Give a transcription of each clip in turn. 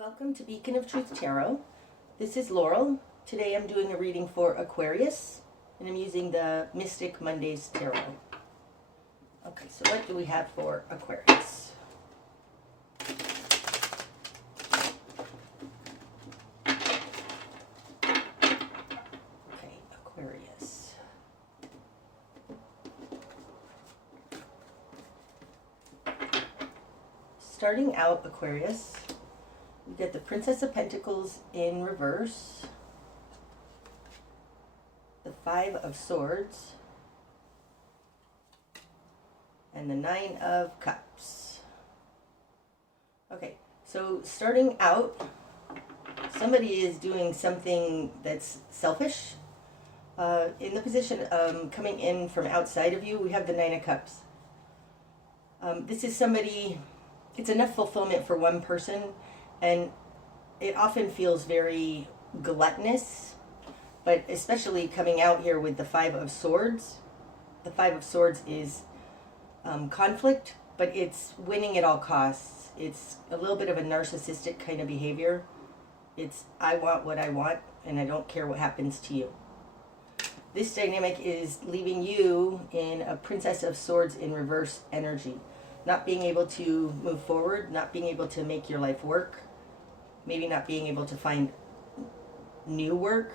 Welcome to Beacon of Truth Tarot. This is Laurel. Today I'm doing a reading for Aquarius, and I'm using the Mystic Mondays Tarot. Okay, so what do we have for Aquarius? Okay, Aquarius. Starting out, Aquarius, you get the Princess of Pentacles in reverse, the Five of Swords, and the Nine of Cups. Okay, so starting out, somebody is doing something that's selfish. In the position coming in from outside of you, we have the Nine of Cups. This is somebody, it's enough fulfillment for one person, and it often feels very gluttonous, but especially coming out here with the Five of Swords. The Five of Swords is conflict, but it's winning at all costs. It's a little bit of a narcissistic kind of behavior. It's, I want what I want, and I don't care what happens to you. This dynamic is leaving you in a Princess of Swords in reverse energy. Not being able to move forward, not being able to make your life work, maybe not being able to find new work,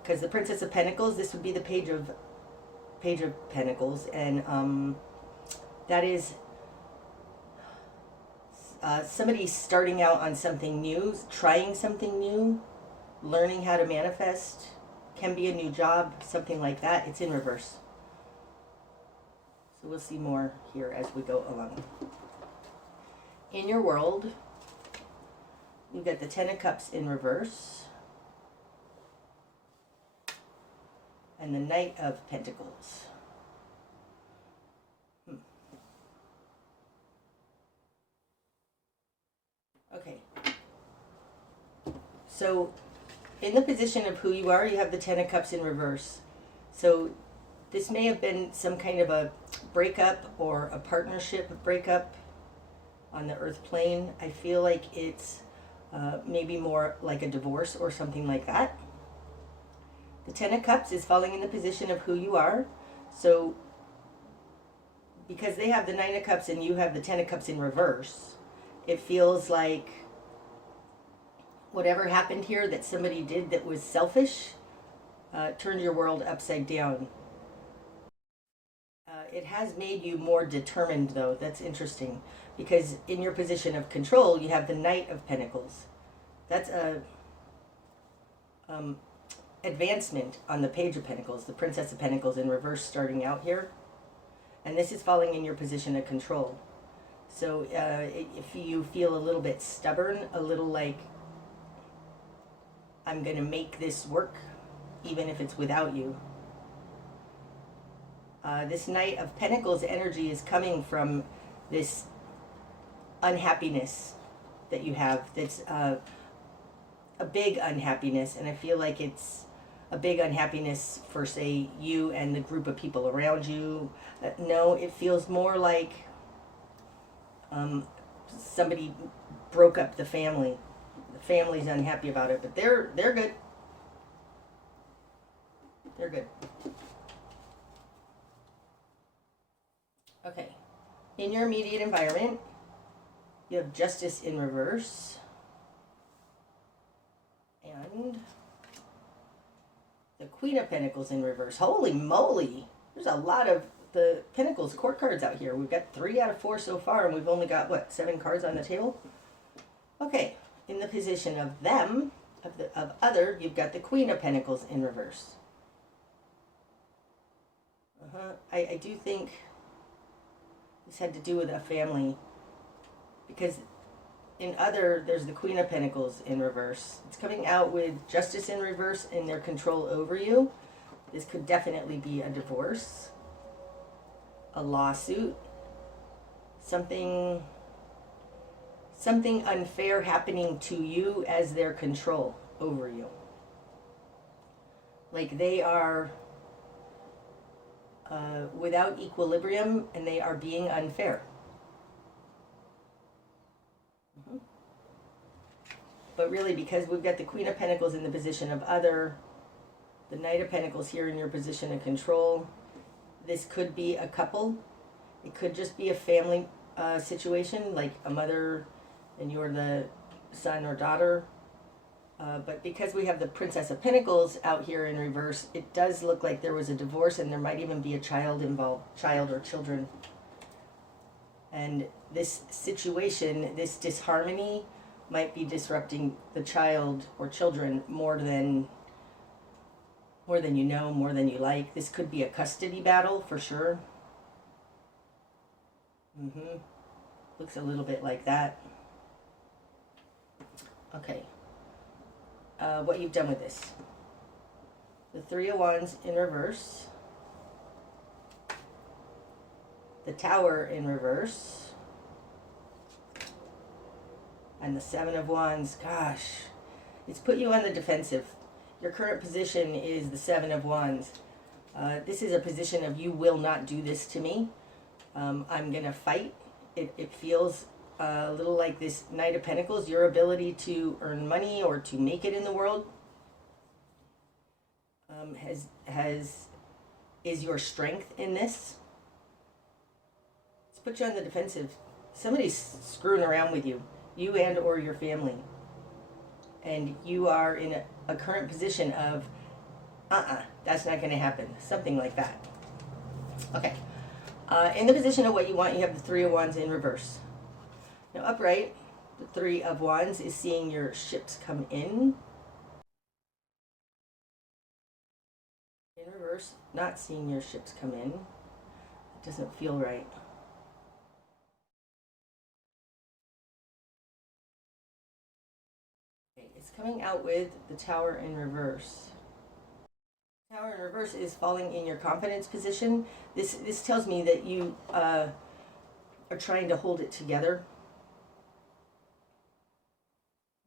because the Princess of Pentacles, this would be the Page of Pentacles, and that is somebody starting out on something new, trying something new, learning how to manifest, can be a new job, something like that. It's in reverse. So we'll see more here as we go along. In your world, you've got the Ten of Cups in reverse, and the Knight of Pentacles. Okay. So, in the position of who you are, you have the Ten of Cups in reverse. So, this may have been some kind of a breakup or a partnership breakup on the earth plane. I feel like it's maybe more like a divorce or something like that. The Ten of Cups is falling in the position of who you are. So because they have the Nine of Cups and you have the Ten of Cups in reverse, it feels like whatever happened here that somebody did that was selfish turned your world upside down. It has made you more determined, though. That's interesting, because in your position of control, you have the Knight of Pentacles. That's a advancement on the Page of Pentacles, the Princess of Pentacles in reverse starting out here. And this is falling in your position of control. So if you feel a little bit stubborn, a little like, I'm going to make this work, even if it's without you. This Knight of Pentacles energy is coming from this unhappiness that you have. That's a big unhappiness, and I feel like it's a big unhappiness for, say, you and the group of people around you. No, it feels more like somebody broke up the family. The family's unhappy about it, but they're good. They're good. Okay, in your immediate environment, you have Justice in reverse, and the Queen of Pentacles in reverse. Holy moly, there's a lot of the Pentacles court cards out here. We've got 3 out of 4 so far, and we've only got, what, 7 cards on the table? Okay, in the position of them, of other, you've got the Queen of Pentacles in reverse. I do think this had to do with a family, because in other, there's the Queen of Pentacles in reverse. It's coming out with Justice in reverse and their control over you. This could definitely be a divorce, a lawsuit, something unfair happening to you as their control over you. Like they are without equilibrium, and they are being unfair. But really, because we've got the Queen of Pentacles in the position of other, the Knight of Pentacles here in your position of control, this could be a couple. It could just be a family situation, like a mother and you're the son or daughter. But because we have the Princess of Pentacles out here in reverse, it does look like there was a divorce, and there might even be a child involved, child or children. And this situation, this disharmony, might be disrupting the child or children more than you know, more than you like. This could be a custody battle for sure. Looks a little bit like that. Okay. What you've done with this. The Three of Wands in reverse. The Tower in reverse. And the Seven of Wands. Gosh, it's put you on the defensive. Your current position is the Seven of Wands. This is a position of you will not do this to me. I'm going to fight. It feels a little like this Knight of Pentacles, your ability to earn money or to make it in the world is your strength in this. Let's put you on the defensive. Somebody's screwing around with you and or your family. And you are in a current position of, that's not going to happen. Something like that. Okay. In the position of what you want, you have the Three of Wands in reverse. Now upright, the Three of Wands is seeing your ships come in. In reverse, not seeing your ships come in. It doesn't feel right. Okay, it's coming out with the Tower in reverse. Tower in reverse is falling in your confidence position. This tells me that you are trying to hold it together.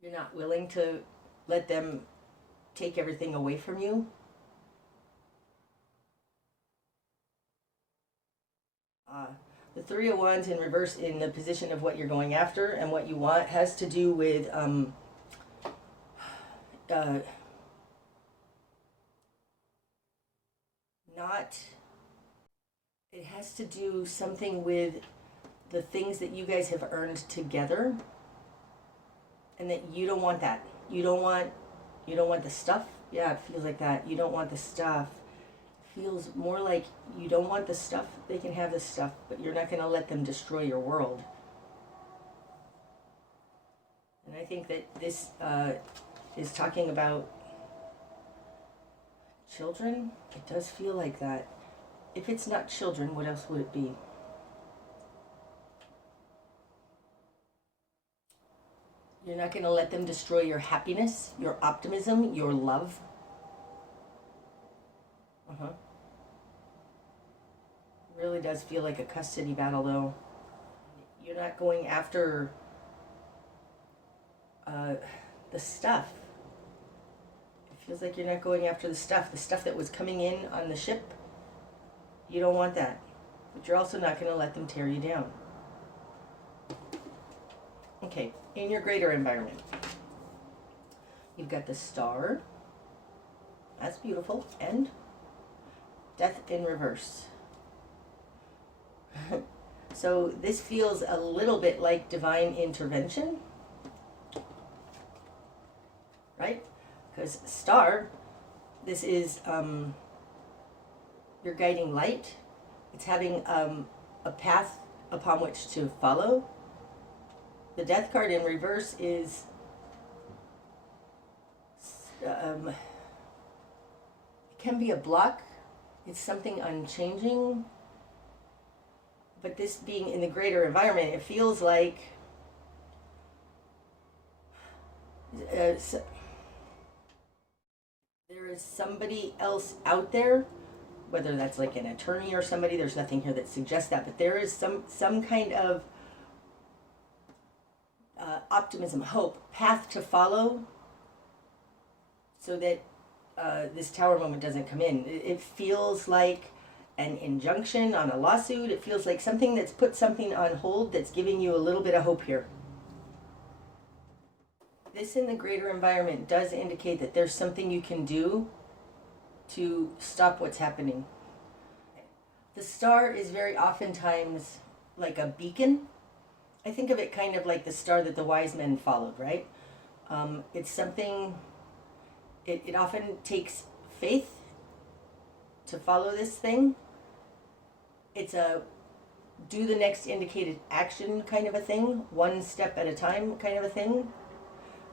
You're not willing to let them take everything away from you. The Three of Wands in reverse in the position of what you're going after and what you want has to do with it has to do something with the things that you guys have earned together, and that you don't want that. You don't want the stuff. Yeah, it feels like that. You don't want the stuff. It feels more like you don't want the stuff. They can have the stuff, but you're not going to let them destroy your world. And I think that this is talking about children. It does feel like that. If it's not children, what else would it be? You're not going to let them destroy your happiness, your optimism, your love. It really does feel like a custody battle, though. You're not going after the stuff. It feels like you're not going after the stuff that was coming in on the ship. You don't want that. But you're also not going to let them tear you down. Okay, in your greater environment, you've got the Star. That's beautiful. And Death in reverse. So this feels a little bit like divine intervention. Right? Because Star, this is your guiding light. It's having a path upon which to follow. The Death card in reverse is it can be a block. It's something unchanging. But this being in the greater environment, it feels like there is somebody else out there, whether that's like an attorney or somebody. There's nothing here that suggests that, but there is some kind of optimism, hope, path to follow, so that this Tower moment doesn't come in. It feels like an injunction on a lawsuit. It feels like something that's put something on hold that's giving you a little bit of hope here. This in the greater environment does indicate that there's something you can do to stop what's happening. The star is very oftentimes like a beacon. I think of it kind of like the star that the wise men followed, right? It's something, it often takes faith to follow this thing. It's a do the next indicated action kind of a thing, one step at a time kind of a thing.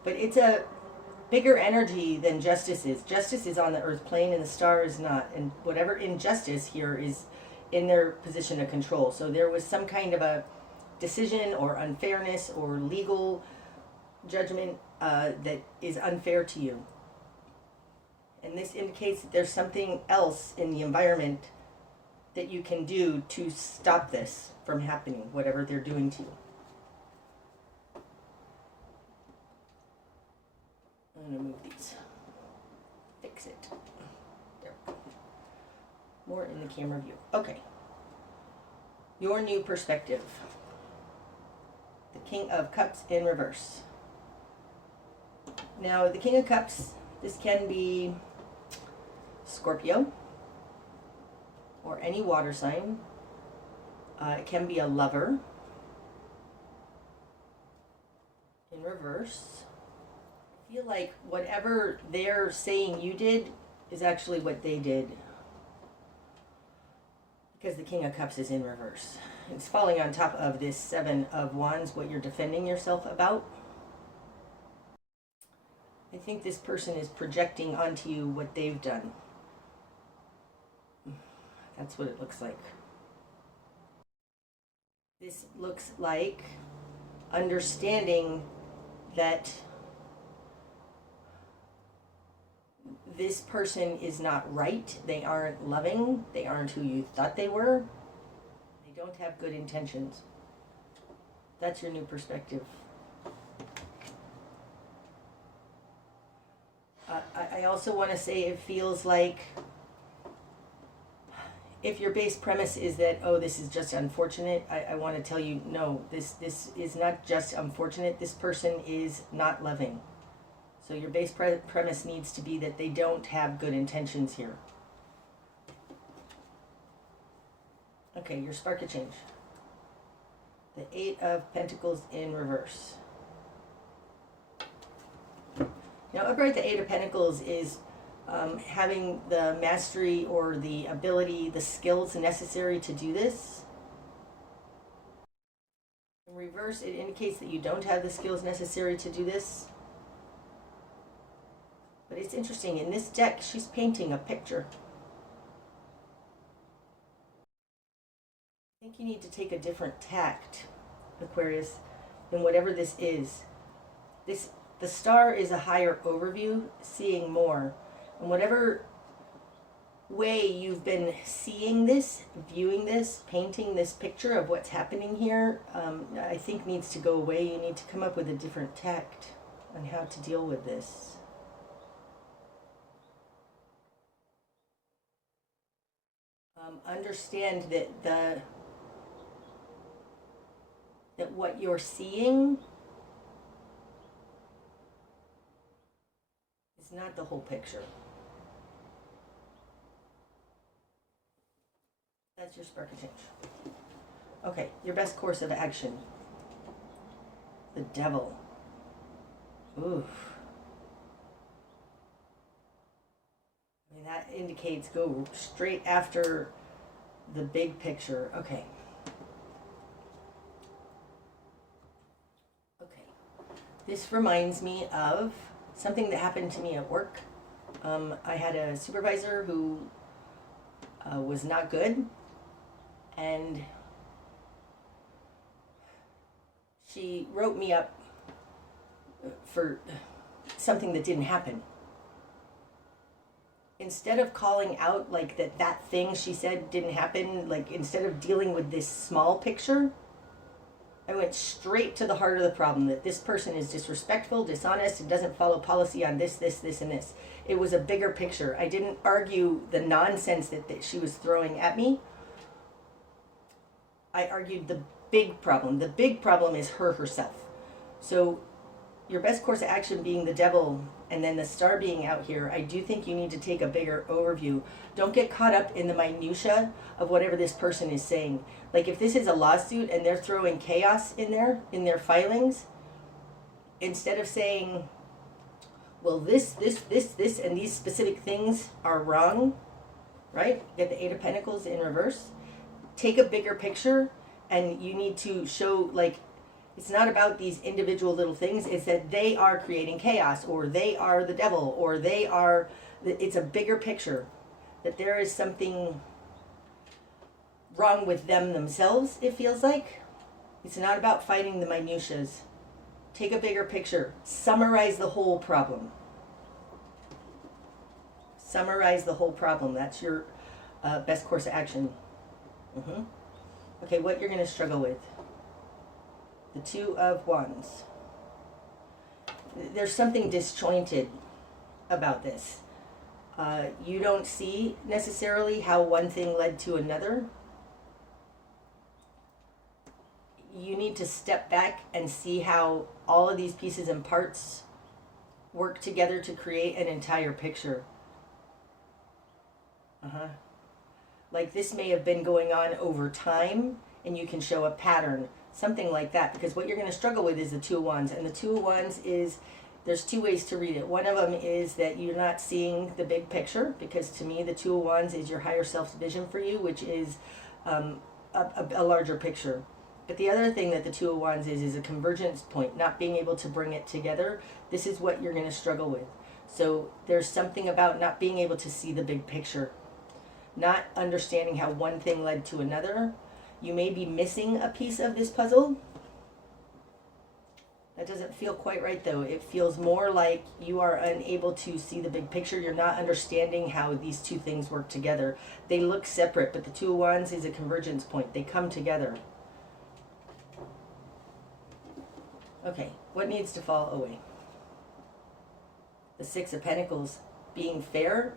But it's a bigger energy than justice is. Justice is on the earth plane and the star is not. And whatever injustice here is in their position of control. So there was some kind of a decision or unfairness or legal judgment that is unfair to you. And this indicates that there's something else in the environment that you can do to stop this from happening, whatever they're doing to you. I'm going to move these. Fix it. There we go. More in the camera view. Okay. Your new perspective. The King of Cups in reverse. Now, the King of Cups, this can be Scorpio or any water sign. It can be a lover in reverse. I feel like whatever they're saying you did is actually what they did, because the King of Cups is in reverse. It's falling on top of this Seven of Wands, what you're defending yourself about. I think this person is projecting onto you what they've done. That's what it looks like. This looks like understanding that this person is not right. They aren't loving. They aren't who you thought they were. They don't have good intentions. That's your new perspective. I also want to say it feels like if your base premise is that, oh, this is just unfortunate, I want to tell you, no, this is not just unfortunate. This person is not loving. So your base premise needs to be that they don't have good intentions here. Okay, your spark of change. The Eight of Pentacles in reverse. Now, upright, the Eight of Pentacles is having the mastery or the ability, the skills necessary to do this. In reverse, it indicates that you don't have the skills necessary to do this. But it's interesting, in this deck, she's painting a picture. I think you need to take a different tact, Aquarius, in whatever this is. The star is a higher overview, seeing more. And whatever way you've been seeing this, viewing this, painting this picture of what's happening here, I think needs to go away. You need to come up with a different tact on how to deal with this. Understand that that what you're seeing is not the whole picture. That's your spark of change. Okay, your best course of action. The Devil. Oof. I mean, that indicates go straight after the big picture. Okay. Okay. This reminds me of something that happened to me at work. I had a supervisor who was not good, and she wrote me up for something that didn't happen. Instead of calling out like that thing she said didn't happen, like instead of dealing with this small picture, I went straight to the heart of the problem, that this person is disrespectful, dishonest, and doesn't follow policy on this, and this. It was a bigger picture. I didn't argue the nonsense that she was throwing at me. I argued the big problem. The big problem is herself. So your best course of action being the devil and then the star being out here, I do think you need to take a bigger overview. Don't get caught up in the minutia of whatever this person is saying. Like if this is a lawsuit and they're throwing chaos in there, in their filings, instead of saying, well, this, and these specific things are wrong, right? You get the Eight of Pentacles in reverse. Take a bigger picture, and you need to show, like, it's not about these individual little things. It's that they are creating chaos, or they are the devil, or they are, it's a bigger picture. That there is something wrong with them themselves, it feels like. It's not about fighting the minutiae. Take a bigger picture. Summarize the whole problem. Summarize the whole problem. That's your best course of action. Okay, what you're going to struggle with. The Two of Wands. There's something disjointed about this. You don't see necessarily how one thing led to another. You need to step back and see how all of these pieces and parts work together to create an entire picture. Like this may have been going on over time, and you can show a pattern, something like that, because what you're going to struggle with is the Two of Wands, and the Two of Wands is, there's two ways to read it. One of them is that you're not seeing the big picture, because to me the Two of Wands is your higher self's vision for you, which is a larger picture. But the other thing that the Two of Wands is a convergence point, not being able to bring it together. This is what you're going to struggle with. So there's something about not being able to see the big picture, not understanding how one thing led to another. You may be missing a piece of this puzzle. That doesn't feel quite right though. It feels more like you are unable to see the big picture. You're not understanding how these two things work together. They look separate, but the Two of Wands is a convergence point. They come together. Okay, what needs to fall away? The Six of Pentacles, being fair,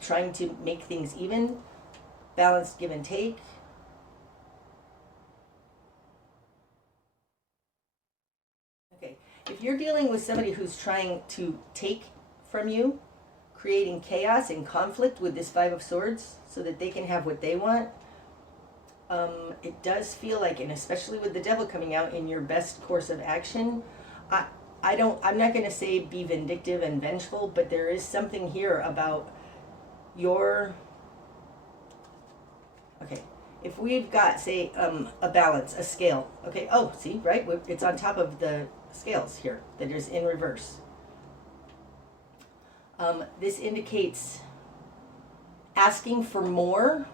trying to make things even, balanced give and take. Okay, if you're dealing with somebody who's trying to take from you, creating chaos and conflict with this Five of Swords so that they can have what they want, it does feel like, and especially with the Devil coming out, in your best course of action, I'm not going to say be vindictive and vengeful, but there is something here about your, okay, if we've got, say, a balance, a scale, okay, oh, see, right, it's on top of the scales here that is in reverse. This indicates asking for more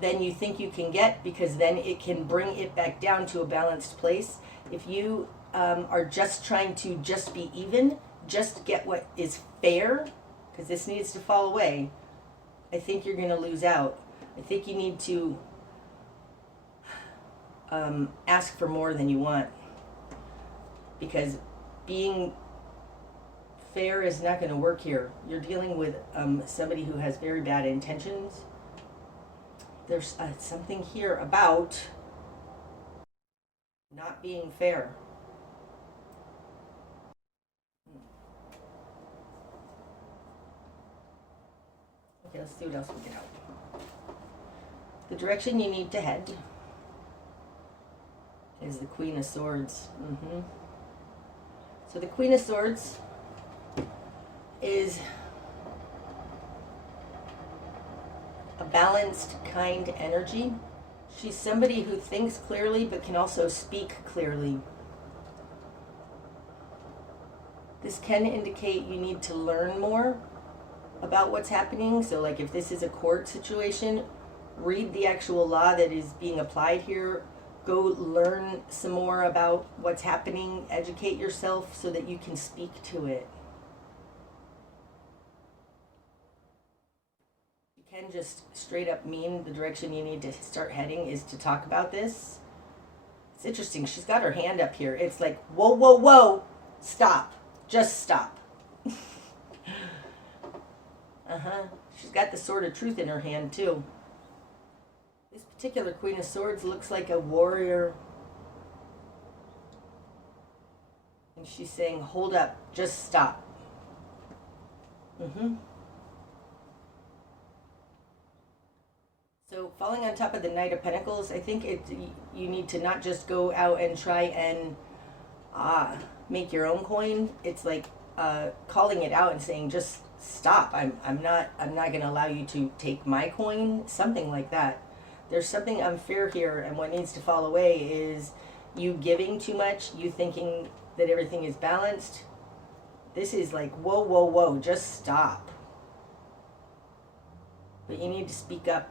than you think you can get, because then it can bring it back down to a balanced place. If you are just trying to just be even, just get what is fair, because this needs to fall away, I think you're going to lose out. I think you need to ask for more than you want, because being fair is not going to work here. You're dealing with somebody who has very bad intentions. There's something here about not being fair. Okay, let's see what else we get out. The direction you need to head is the Queen of Swords. So the Queen of Swords is a balanced, kind energy. She's somebody who thinks clearly but can also speak clearly. This can indicate you need to learn more about what's happening. So like if this is a court situation, read the actual law that is being applied here. Go learn some more about what's happening. Educate yourself so that you can speak to it. Can just straight up mean the direction you need to start heading is to talk about this. It's interesting. She's got her hand up here. It's like, whoa, whoa, whoa. Stop. Just stop. She's got the Sword of Truth in her hand too. This particular Queen of Swords looks like a warrior. And she's saying, hold up, just stop. So falling on top of the Knight of Pentacles, I think you need to not just go out and try and make your own coin. It's like calling it out and saying, just stop. I'm not going to allow you to take my coin. Something like that. There's something unfair here, and what needs to fall away is you giving too much, you thinking that everything is balanced. This is like, whoa, whoa, whoa, just stop. But you need to speak up.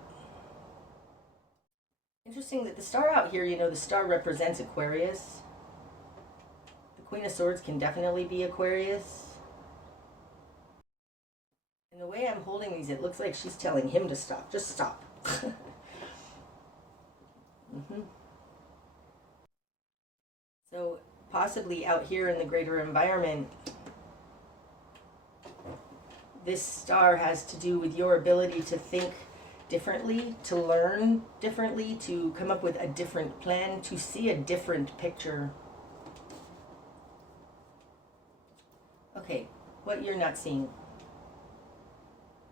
Interesting that the star out here, you know, the star represents Aquarius. The Queen of Swords can definitely be Aquarius. And the way I'm holding these, it looks like she's telling him to stop. Just stop. So possibly out here in the greater environment, this star has to do with your ability to think differently, to learn differently, to come up with a different plan, to see a different picture. Okay, what you're not seeing.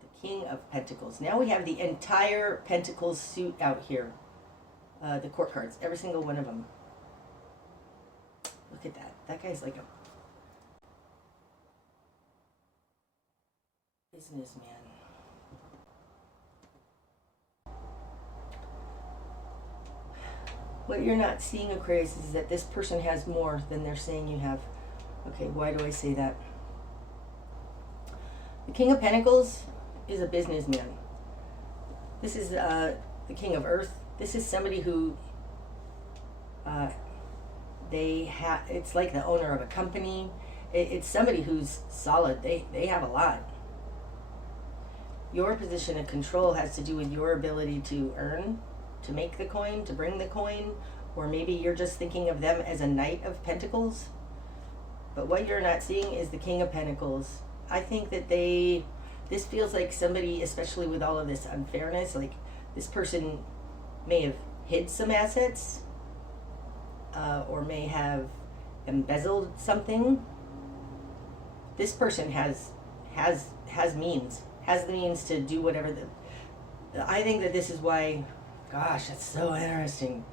The King of Pentacles. Now we have the entire Pentacles suit out here. The court cards, every single one of them. Look at that. That guy's like a businessman. What you're not seeing, Aquarius, is that this person has more than they're saying you have. Okay, why do I say that? The King of Pentacles is a businessman. This is the King of Earth. This is somebody who it's like the owner of a company. It's somebody who's solid. They have a lot. Your position of control has to do with your ability to earn, to make the coin, to bring the coin, or maybe you're just thinking of them as a Knight of Pentacles. But what you're not seeing is the King of Pentacles. I think that this feels like somebody, especially with all of this unfairness, like this person may have hid some assets, or may have embezzled something. This person has means, has the means to do whatever. I think that this is why, gosh, that's so interesting.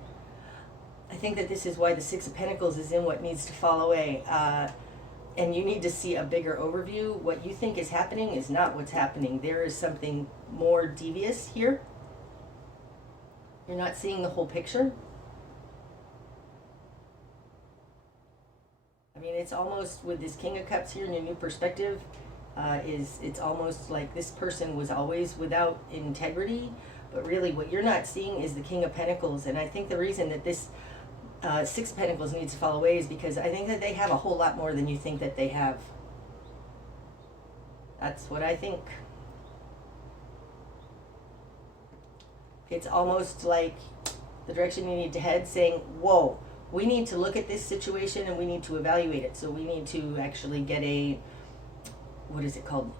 I think that this is why the Six of Pentacles is in what needs to fall away. And you need to see a bigger overview. What you think is happening is not what's happening. There is something more devious here. You're not seeing the whole picture. I mean, it's almost, with this King of Cups here in your new perspective, it's almost like this person was always without integrity. But really what you're not seeing is the King of Pentacles. And I think the reason that this Six of Pentacles needs to fall away is because I think that they have a whole lot more than you think that they have. That's what I think. It's almost like the direction you need to head, saying, whoa, we need to look at this situation and we need to evaluate it. So we need to actually get a, what is it called?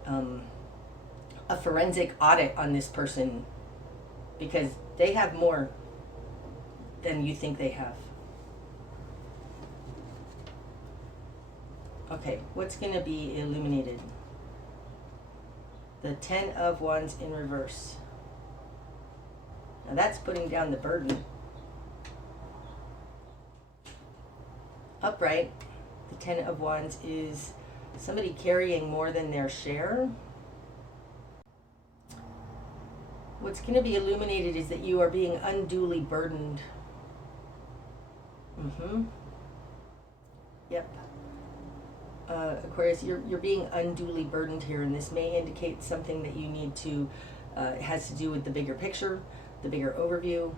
A forensic audit on this person, because they have more than you think they have. Okay, what's going to be illuminated? The Ten of Wands in reverse. Now that's putting down the burden. Upright, the Ten of Wands is somebody carrying more than their share. What's going to be illuminated is that you are being unduly burdened. Yep. Aquarius, you're being unduly burdened here, and this may indicate something that you need to, it has to do with the bigger picture, the bigger overview.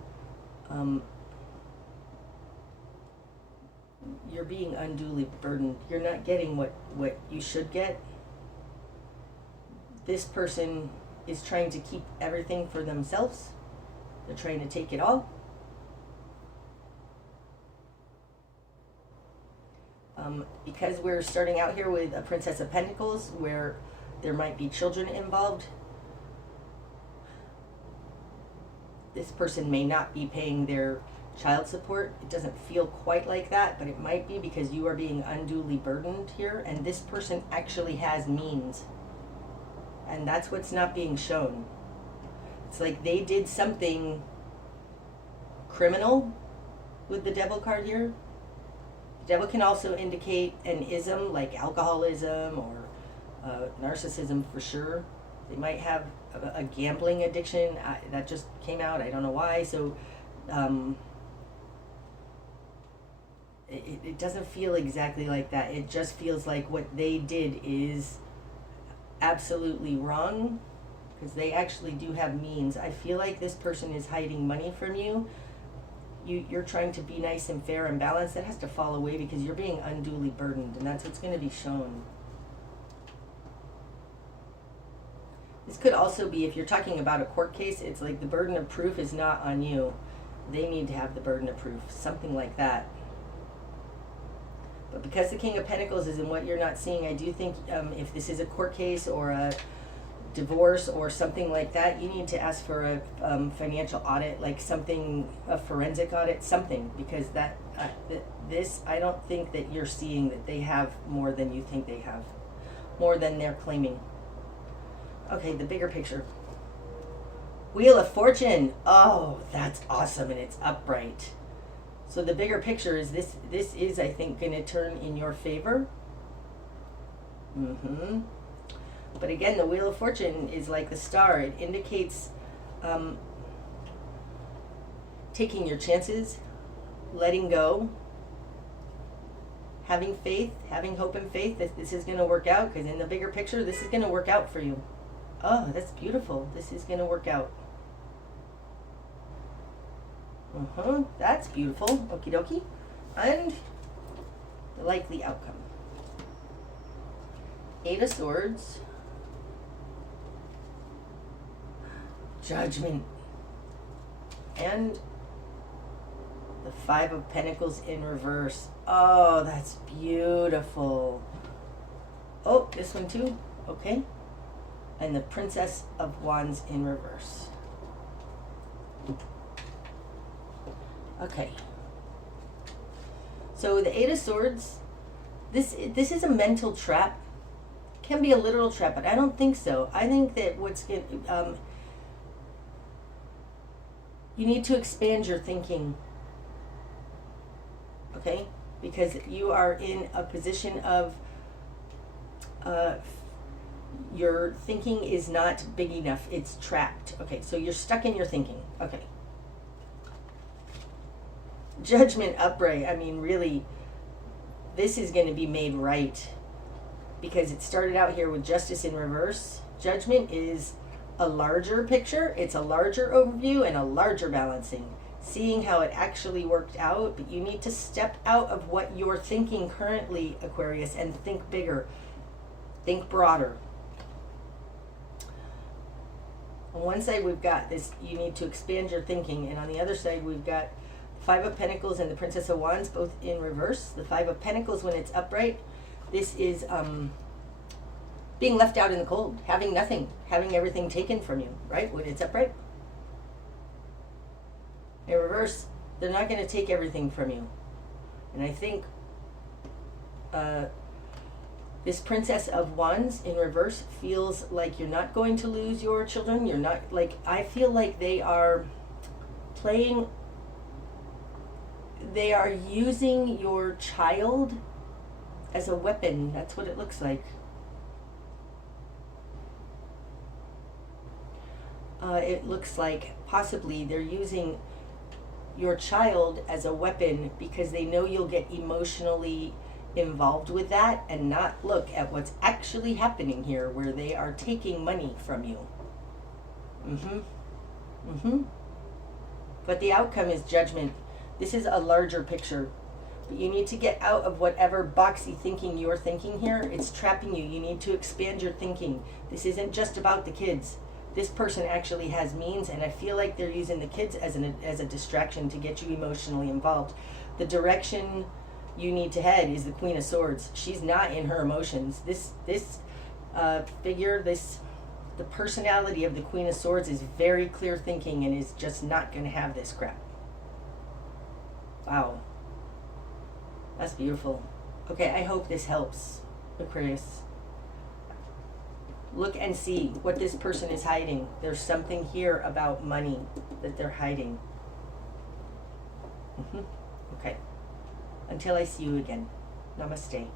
You're being unduly burdened. You're not getting what you should get. This person is trying to keep everything for themselves. They're trying to take it all. Because we're starting out here with a Princess of Pentacles, where there might be children involved, this person may not be paying their child support. It doesn't feel quite like that, but it might be because you are being unduly burdened here, and this person actually has means. And that's what's not being shown. It's like they did something criminal with the devil card here. The devil can also indicate an ism, like alcoholism or narcissism for sure. They might have a gambling addiction. That just came out. I don't know why. So it doesn't feel exactly like that. It just feels like what they did is absolutely wrong, because they actually do have means. I feel like this person is hiding money from you. You're trying to be nice and fair and balanced. That has to fall away because you're being unduly burdened, and that's what's going to be shown. This could also be, if you're talking about a court case, it's like the burden of proof is not on you. They need to have the burden of proof, something like that. But because the King of Pentacles is in what you're not seeing, I do think if this is a court case or a divorce or something like that, you need to ask for a financial audit, like something, a forensic audit, something, because this, I don't think that you're seeing that they have more than you think they have, more than they're claiming. Okay, the bigger picture. Wheel of Fortune. Oh, that's awesome, and it's upright. So the bigger picture is this is, I think, going to turn in your favor. But again, the Wheel of Fortune is like the star. It indicates taking your chances, letting go, having faith, having hope and faith that this is going to work out, because in the bigger picture, this is going to work out for you. Oh, that's beautiful. This is going to work out. That's beautiful. Okie dokie. And the likely outcome. Eight of Swords. Judgment. And the Five of Pentacles in reverse. Oh, that's beautiful. Oh, this one too. Okay. And the Princess of Wands in reverse. Okay. So the Eight of Swords, this is a mental trap. Can be a literal trap, but I don't think so. I think that what's going you need to expand your thinking. Okay? Because you are in a position of your thinking is not big enough. It's trapped. Okay, so you're stuck in your thinking. Okay. Judgment upright. I mean, really, this is going to be made right, because it started out here with Justice in reverse. Judgment is a larger picture. It's a larger overview and a larger balancing. Seeing how it actually worked out, but you need to step out of what you're thinking currently, Aquarius, and think bigger. Think broader. On one side, we've got this, you need to expand your thinking, and on the other side, we've got Five of Pentacles and the Princess of Wands, both in reverse. The Five of Pentacles, when it's upright, this is being left out in the cold, having nothing, having everything taken from you, right? When it's upright. In reverse, they're not going to take everything from you. And I think this Princess of Wands in reverse feels like you're not going to lose your children. You're not, like, I feel like they are playing, they are using your child as a weapon. That's what it looks like. It looks like possibly they're using your child as a weapon because they know you'll get emotionally involved with that and not look at what's actually happening here, where they are taking money from you. But the outcome is judgment. This is a larger picture. But you need to get out of whatever boxy thinking you're thinking here. It's trapping you. You need to expand your thinking. This isn't just about the kids. This person actually has means, and I feel like they're using the kids as a distraction to get you emotionally involved. The direction you need to head is the Queen of Swords. She's not in her emotions. This figure, the personality of the Queen of Swords is very clear thinking and is just not going to have this crap. Wow. That's beautiful. Okay, I hope this helps, Aquarius. Look and see what this person is hiding. There's something here about money that they're hiding. Okay. Until I see you again. Namaste.